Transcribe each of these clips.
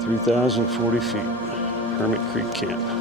3,040 feet, Hermit Creek Camp.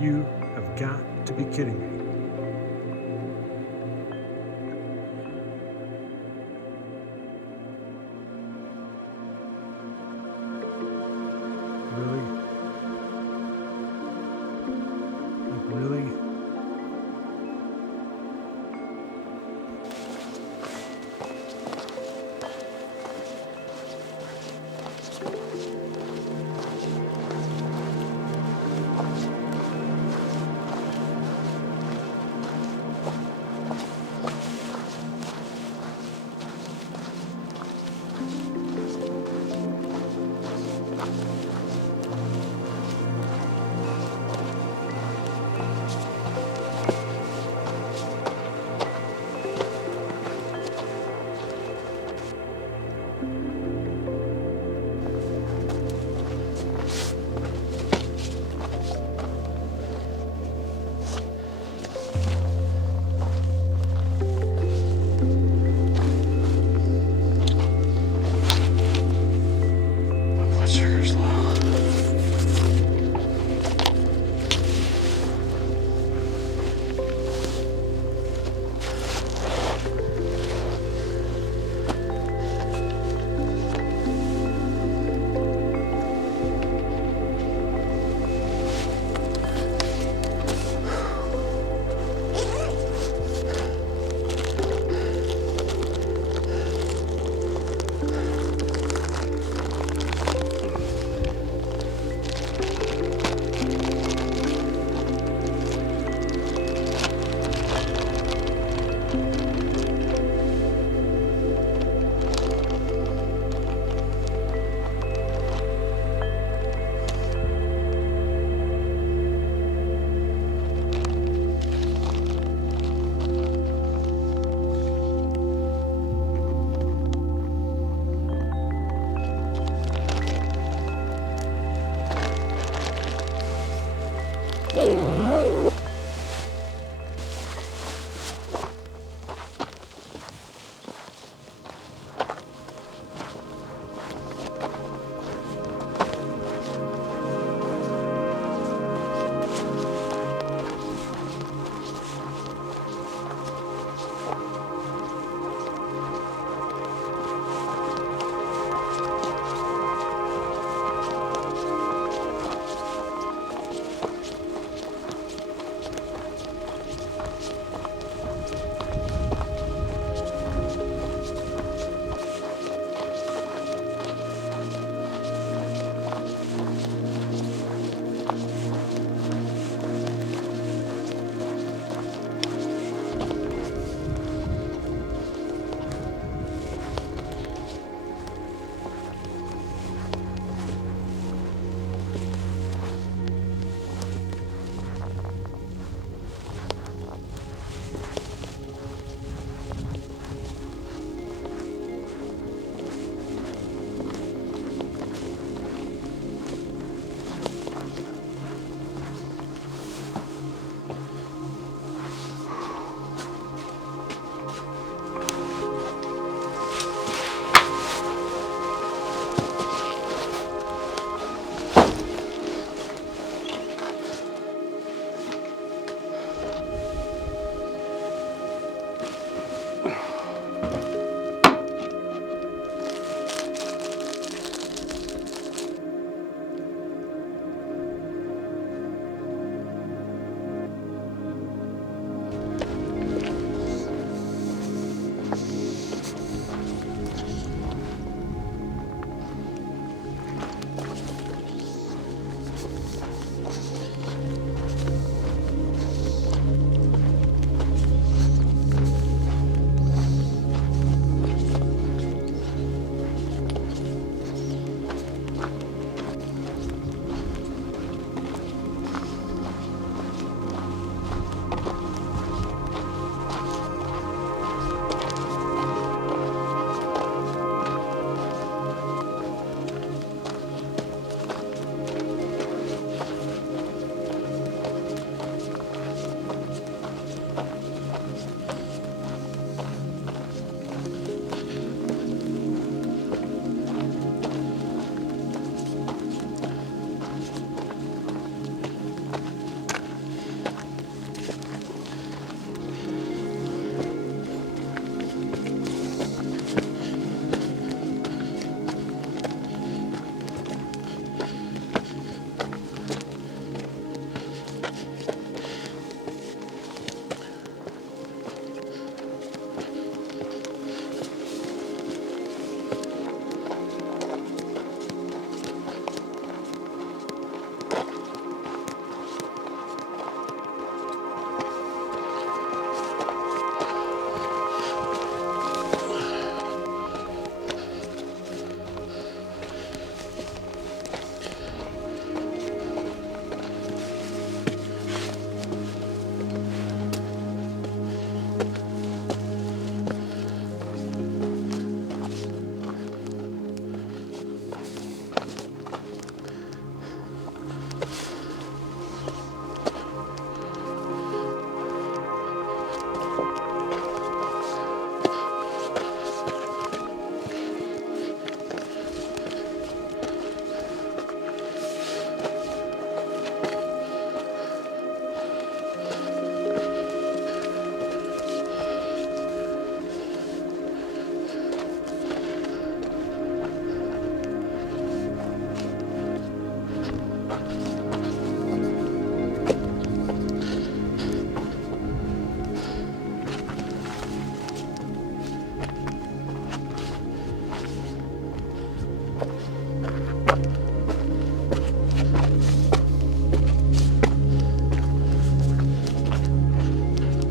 You have got to be kidding me. Really? Like, really?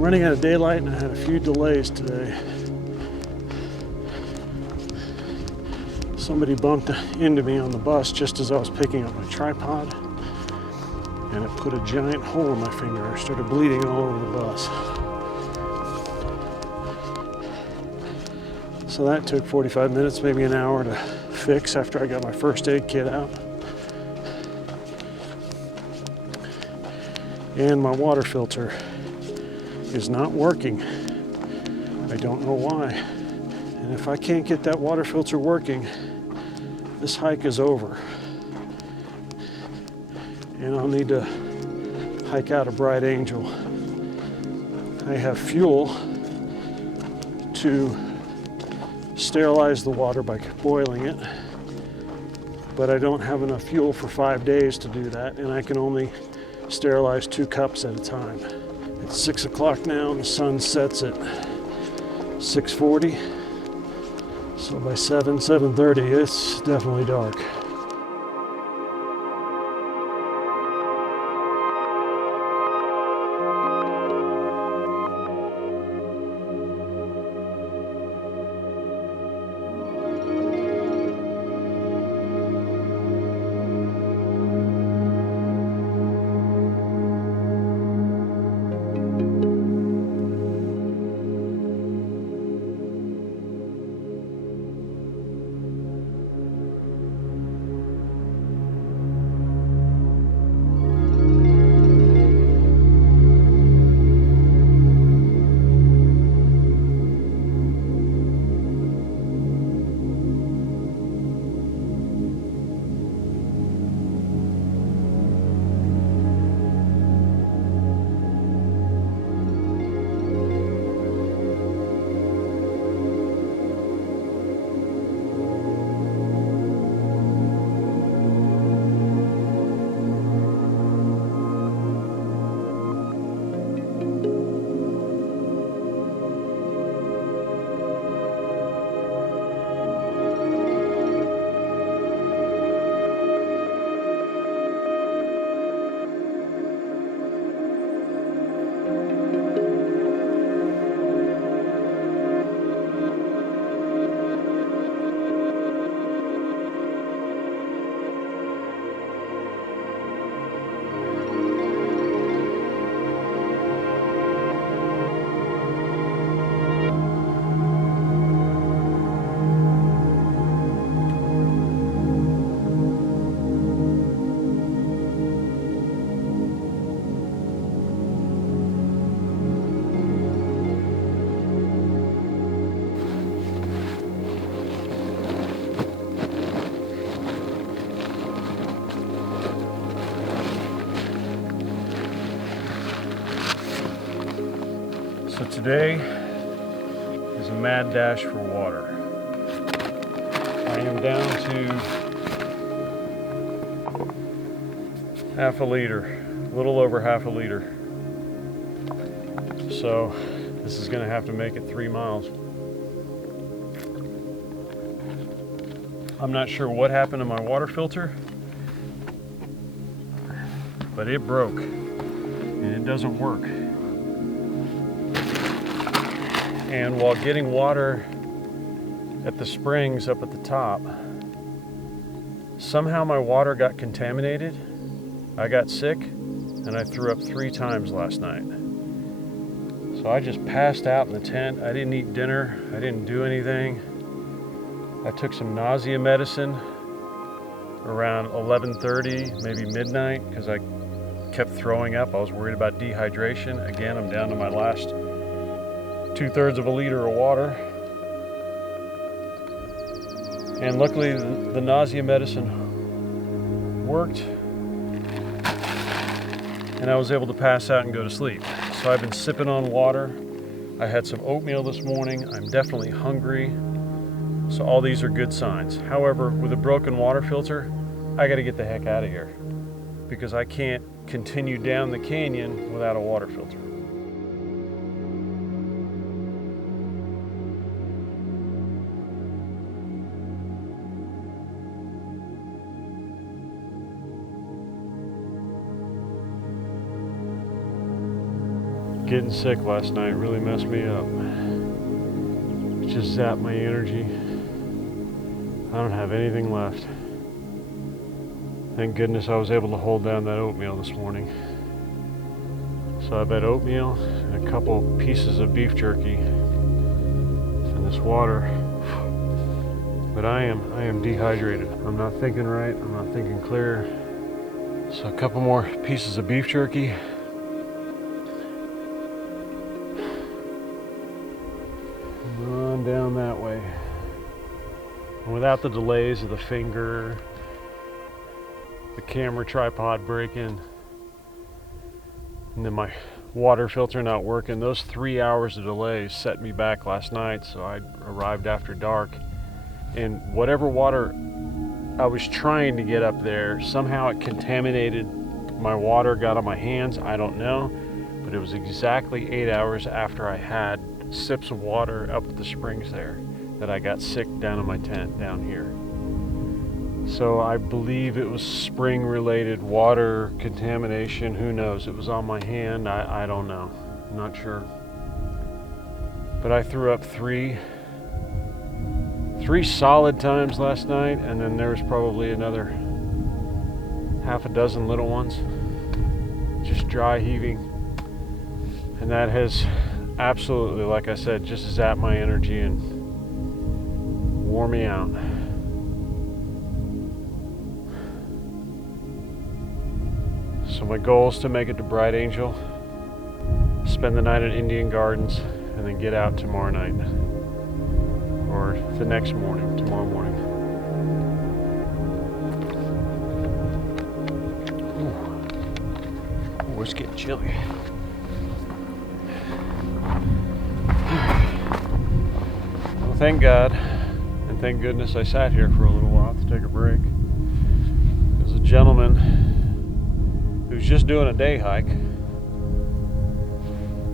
running out of daylight and I had a few delays today. Somebody bumped into me on the bus just as I was picking up my tripod, and it put a giant hole in my finger. I started bleeding all over the bus. So that took 45 minutes, maybe an hour to fix after I got my first aid kit out. And my water filter is not working. I don't know why. And if I can't get that water filter working, this hike is over. And I'll need to hike out a Bright Angel. I have fuel to sterilize the water by boiling it, but I don't have enough fuel for 5 days to do that, and I can only sterilize 2 cups at a time. It's 6 o'clock now and the sun sets at 6:40. So by 7:30, it's definitely dark. So today is a mad dash for water. I am down to half a liter, a little over half a liter. So this is going to have to make it 3 miles. I'm not sure what happened to my water filter, but it broke and it doesn't work. And while getting water at the springs up at the top, somehow my water got contaminated. I got sick and I threw up 3 times last night. So I just passed out in the tent. I didn't eat dinner. I didn't do anything. I took some nausea medicine around 11:30, maybe midnight, because I kept throwing up. I was worried about dehydration. Again, I'm down to my last 2/3 of a liter of water. And luckily the nausea medicine worked and I was able to pass out and go to sleep. So I've been sipping on water. I had some oatmeal this morning. I'm definitely hungry. So all these are good signs. However, with a broken water filter, I got to get the heck out of here because I can't continue down the canyon without a water filter. Getting sick last night really messed me up. It just zapped my energy. I don't have anything left. Thank goodness I was able to hold down that oatmeal this morning. So I've had oatmeal and a couple pieces of beef jerky and this water. But I am dehydrated. I'm not thinking right. I'm not thinking clear. So a couple more pieces of beef jerky. On down that way. And without the delays of the finger, the camera tripod breaking, and then my water filter not working. Those 3 hours of delay set me back last night, so I arrived after dark. And whatever water I was trying to get up there, somehow it contaminated my water, got on my hands, I don't know. But it was exactly 8 hours after I had sips of water up at the springs there that I got sick down in my tent down here. So I believe it was spring related water contamination. Who knows? It was on my hand. I don't know. I'm not sure. But I threw up three solid times last night, and then there was probably another half a dozen little ones. Just dry heaving. And that has absolutely, like I said, just zapped my energy and wore me out. So my goal is to make it to Bright Angel, spend the night at Indian Gardens, and then get out tomorrow night. Or the next morning, tomorrow morning. Ooh, it's getting chilly. Well, thank God, and thank goodness I sat here for a little while to take a break. There's a gentleman who's just doing a day hike,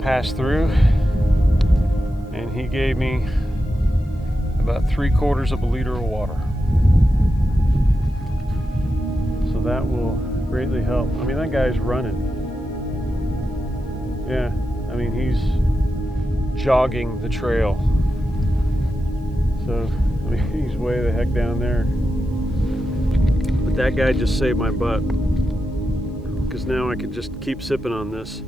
passed through, and he gave me about 3/4 of a liter of water. So that will greatly help. I mean, that guy's running. Yeah, I mean, he's jogging the trail. So, I mean, he's way the heck down there. But that guy just saved my butt, because now I could just keep sipping on this.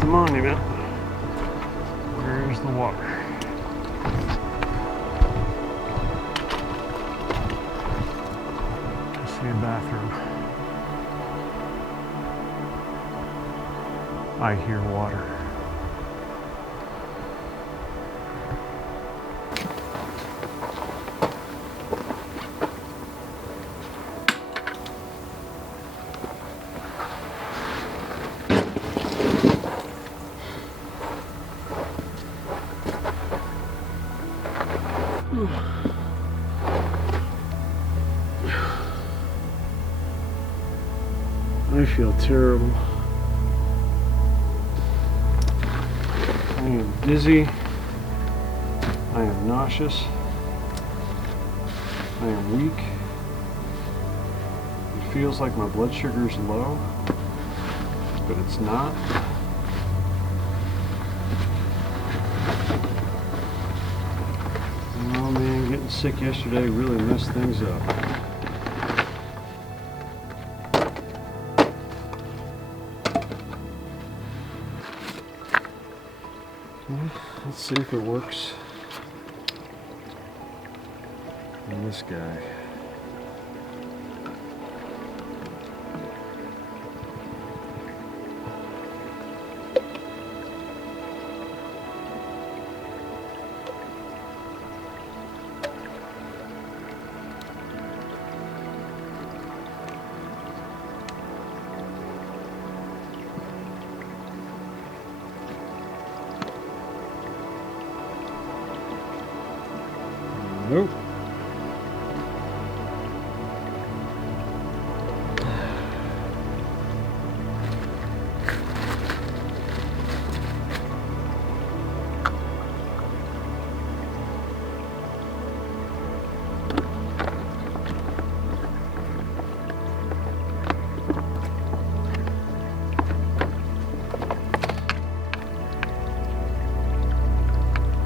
The monument. Where's the water? I see a bathroom. I hear water. I feel terrible. I am dizzy. I am nauseous. I am weak. It feels like my blood sugar is low, but it's not. Oh man, getting sick yesterday really messed things up. Let's see if it works on this guy. Nope.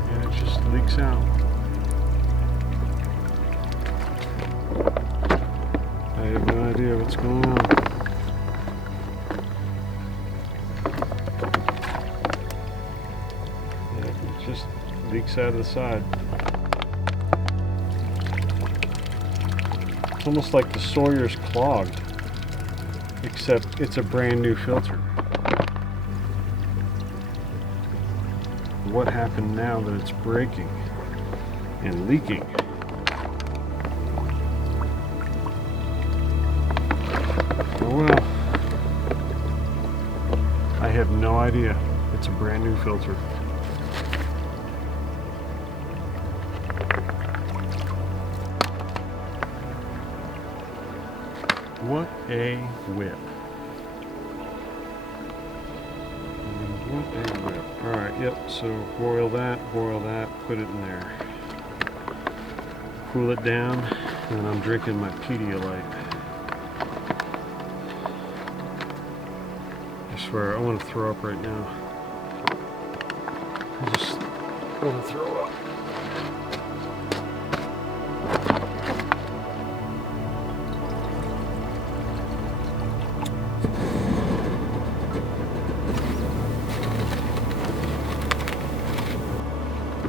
And it just leaks out. I have no idea what's going on. Yeah, it just leaks out of the side. It's almost like the Sawyer's clogged, except it's a brand new filter. What happened now that it's breaking and leaking? Well, I have no idea. It's a brand new filter. What a whip. What a whip. Alright, yep, so boil that, put it in there. Cool it down, and I'm drinking my Pedialyte. I swear, I want to throw up right now. I just want to throw up.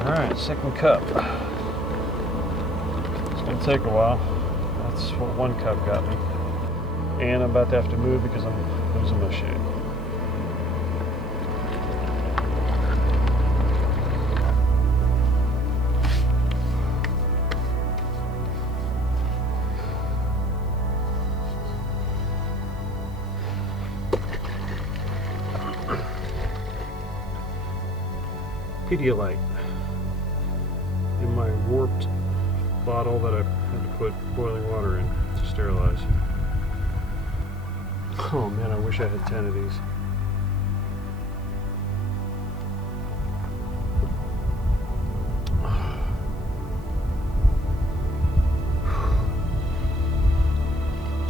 Alright, second cup. It's going to take a while. That's what one cup got me. And I'm about to have to move because I'm losing my shade. Pedialyte in my warped bottle that I had to put boiling water in to sterilize. Oh man, I wish I had 10 of these.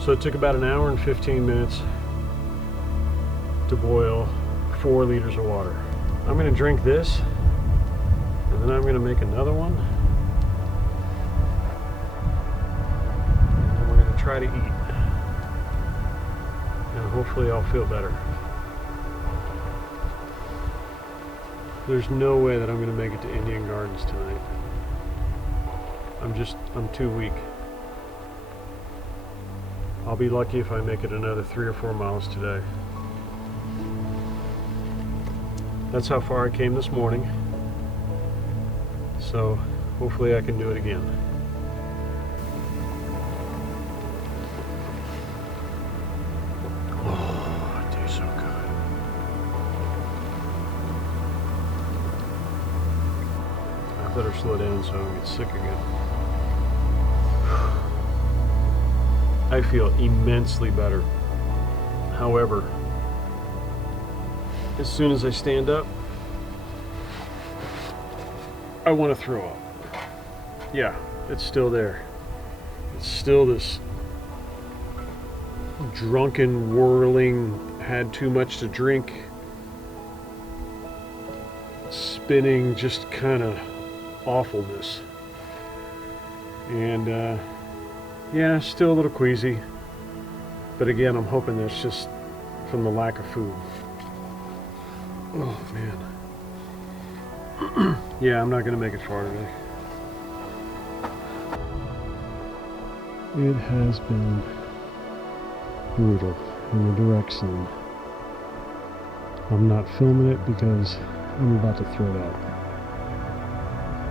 So it took about an hour and 15 minutes to boil 4 liters of water. I'm going to drink this, and then I'm going to make another one, and then we're going to try to eat, and hopefully I'll feel better. There's no way that I'm going to make it to Indian Gardens tonight. I'm too weak. I'll be lucky if I make it another 3 or 4 miles today. That's how far I came this morning. So hopefully I can do it again. Oh, it tastes so good. I better slow down so I don't get sick again. I feel immensely better. However, as soon as I stand up, I want to throw up. Yeah, it's still there. It's still this drunken, whirling, had too much to drink, spinning, just kind of awfulness. And yeah, still a little queasy. But again, I'm hoping that's just from the lack of food. Oh man. Yeah, I'm not gonna make it far today. It has been brutal in the direct sun. I'm not filming it because I'm about to throw up.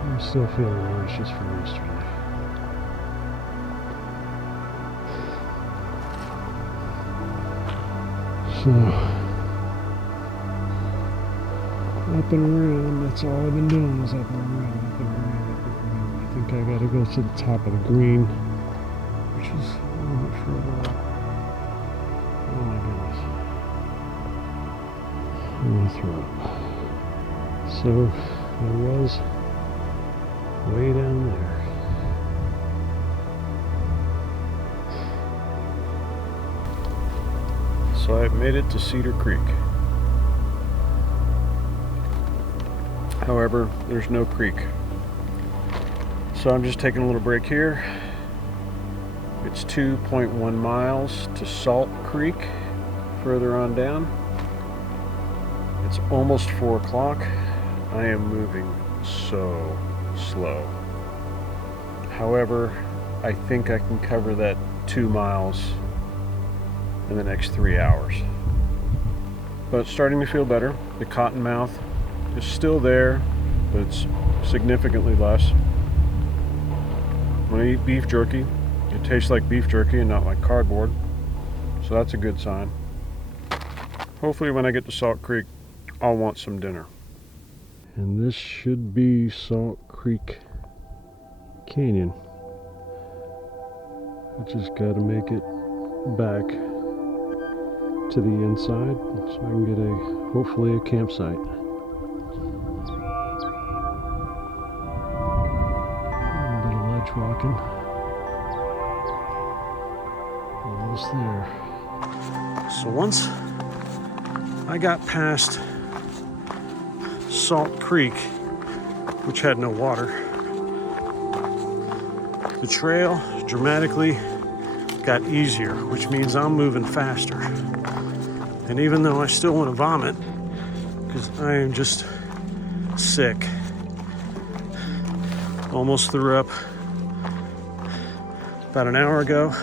I'm still feeling nauseous from yesterday. So, up and around, that's all I've been doing is up and around, up and around, up and around. I think I gotta go to the top of the green, which is a little bit further up. Oh my goodness. I'm gonna throw up. So, I was way down there. So I've made it to Cedar Creek. However, there's no creek. So I'm just taking a little break here. It's 2.1 miles to Salt Creek, further on down. It's almost 4 o'clock. I am moving so slow. However, I think I can cover that 2 miles in the next 3 hours. But it's starting to feel better. The cottonmouth is still there, but it's significantly less. When I eat beef jerky, it tastes like beef jerky and not like cardboard. So that's a good sign. Hopefully when I get to Salt Creek, I'll want some dinner. And this should be Salt Creek Canyon. I just gotta make it back to the inside so I can get hopefully a campsite. A bit of ledge walking. Almost there. So once I got past Salt Creek, which had no water, the trail dramatically got easier, which means I'm moving faster. And even though I still want to vomit, because I am just sick, almost threw up about an hour ago,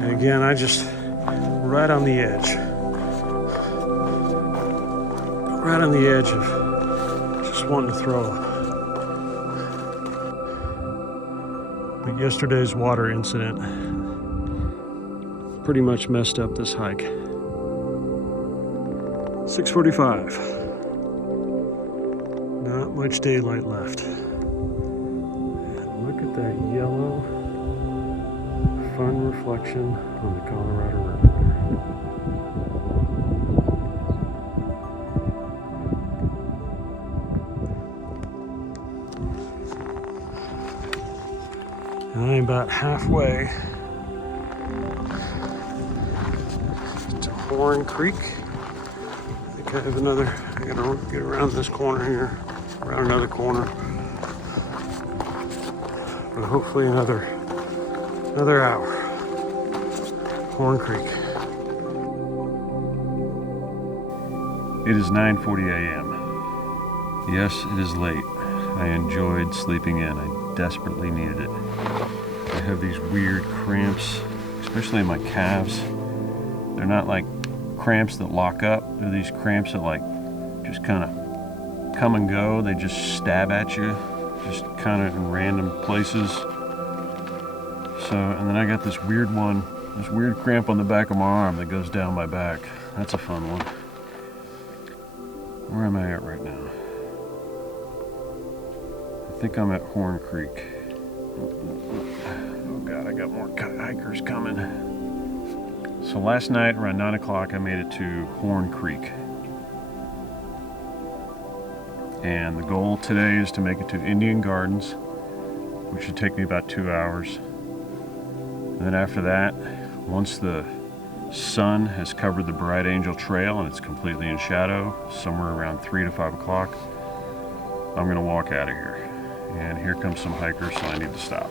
and again, I just right on the edge of just wanting to throw up. But yesterday's water incident pretty much messed up this hike. 6:45. Not much daylight left. And look at that yellow, fun reflection on the Colorado River. And I'm about halfway to Horn Creek. I have another, I gotta get around this corner here, around another corner. But hopefully another hour. Horn Creek. It is 9:40 a.m. Yes, it is late. I enjoyed sleeping in. I desperately needed it. I have these weird cramps, especially in my calves. They're not like cramps that lock up. They're these cramps that like just kind of come and go. They just stab at you, just kind of in random places. So, and then I got this weird cramp on the back of my arm that goes down my back. That's a fun one. Where am I at right now? I think I'm at Horn Creek. Oh God, I got more hikers coming. So last night around 9 o'clock I made it to Horn Creek. And the goal today is to make it to Indian Gardens, which should take me about 2 hours. And then after that, once the sun has covered the Bright Angel Trail and it's completely in shadow, somewhere around 3 to 5 o'clock, I'm gonna walk out of here. And here comes some hikers, so I need to stop.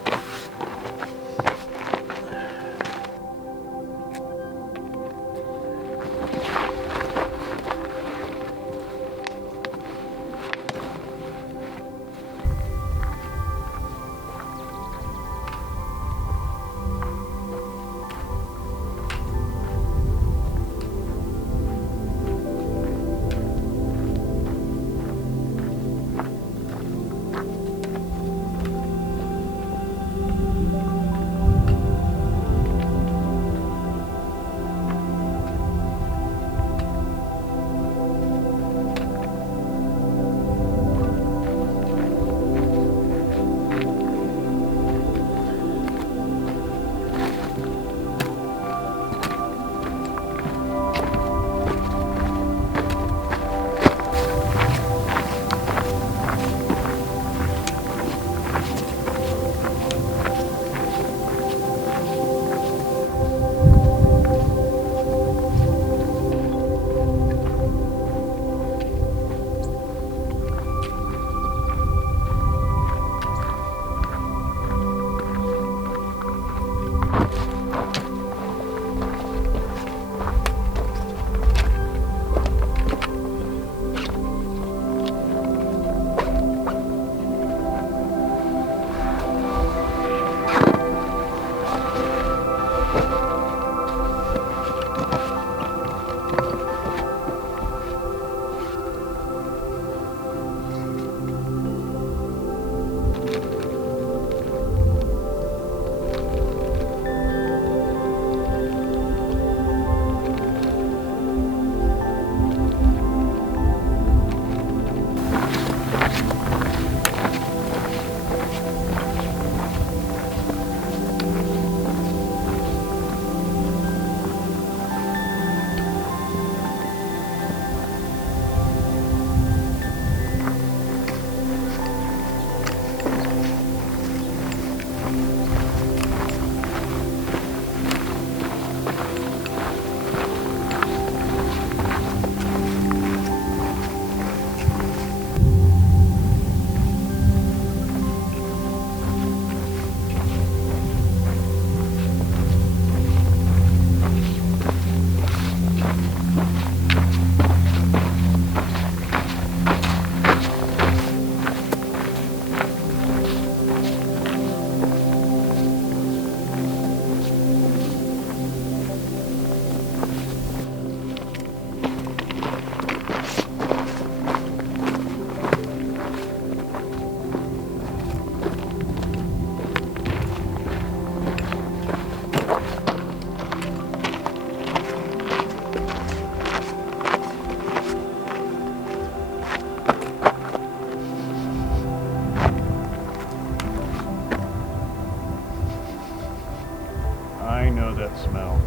I know that smell.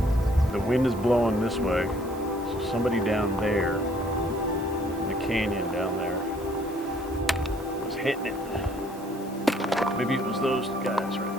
The wind is blowing this way, so somebody down there, in the canyon down there, was hitting it. Maybe it was those guys right there.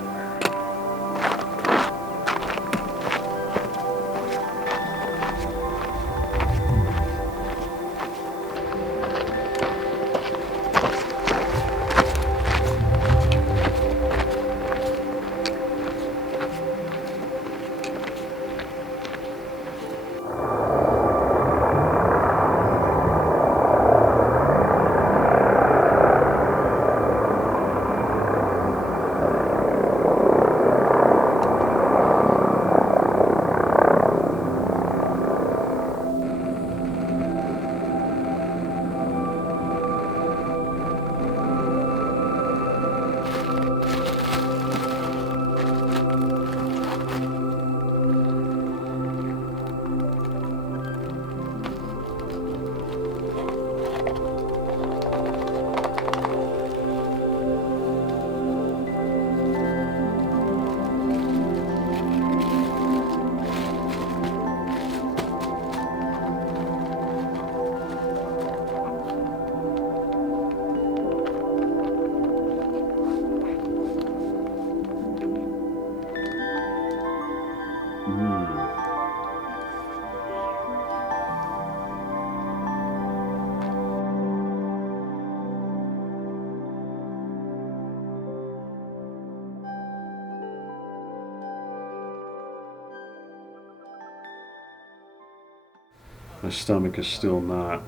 My stomach is still not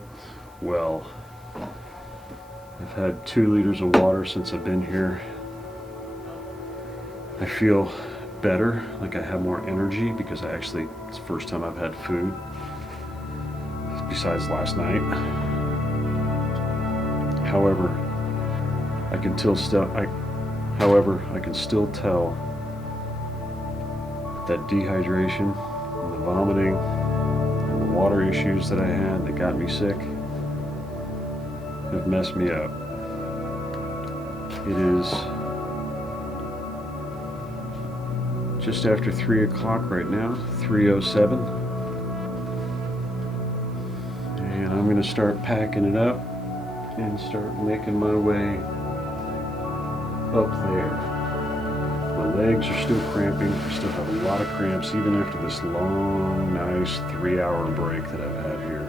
well. I've had 2 liters of water since I've been here. I feel better, like I have more energy because it's the first time I've had food besides last night. However, I can still tell that dehydration and the vomiting and the water issues that I had that got me sick have messed me up. It is just after 3 o'clock right now, 3:07. And I'm gonna start packing it up and start making my way up there. My legs are still cramping. I still have a lot of cramps even after this long, nice 3-hour break that I've had here.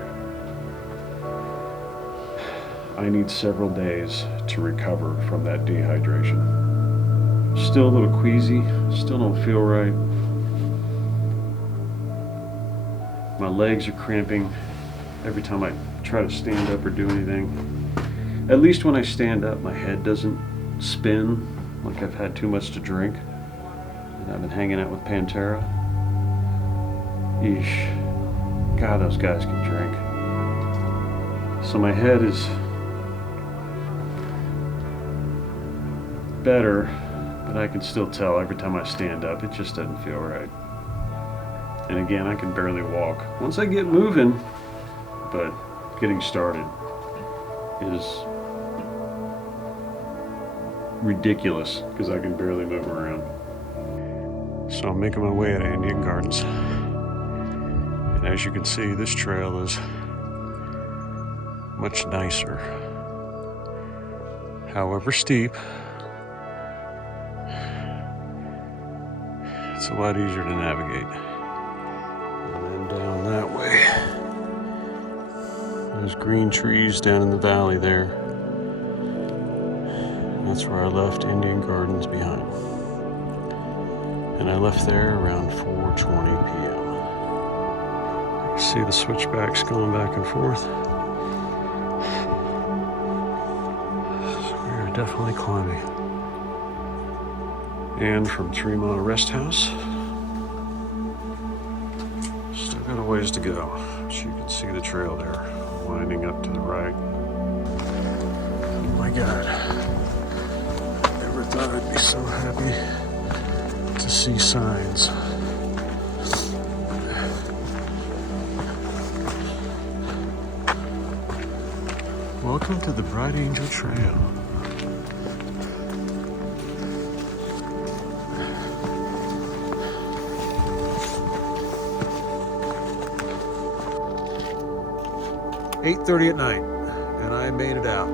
I need several days to recover from that dehydration. Still a little queasy, still don't feel right. My legs are cramping every time I try to stand up or do anything. At least when I stand up, my head doesn't spin like I've had too much to drink. And I've been hanging out with Pantera. Eesh. God, those guys can drink. So my head is better, but I can still tell every time I stand up, it just doesn't feel right. And again, I can barely walk. Once I get moving, but getting started is ridiculous because I can barely move around. So I'm making my way to Indian Gardens. And as you can see, this trail is much nicer. However steep, it's a lot easier to navigate. And then down that way, there's green trees down in the valley there. That's where I left Indian Gardens behind. And I left there around 4:20 p.m. You see the switchbacks going back and forth. So we are definitely climbing. And from 3 Mile Rest House, still got a ways to go. But you can see the trail there, winding up to the right. Oh my God. Never thought I'd be so happy to see signs. Welcome to the Bright Angel Trail. "8:30 at night, and I made it out.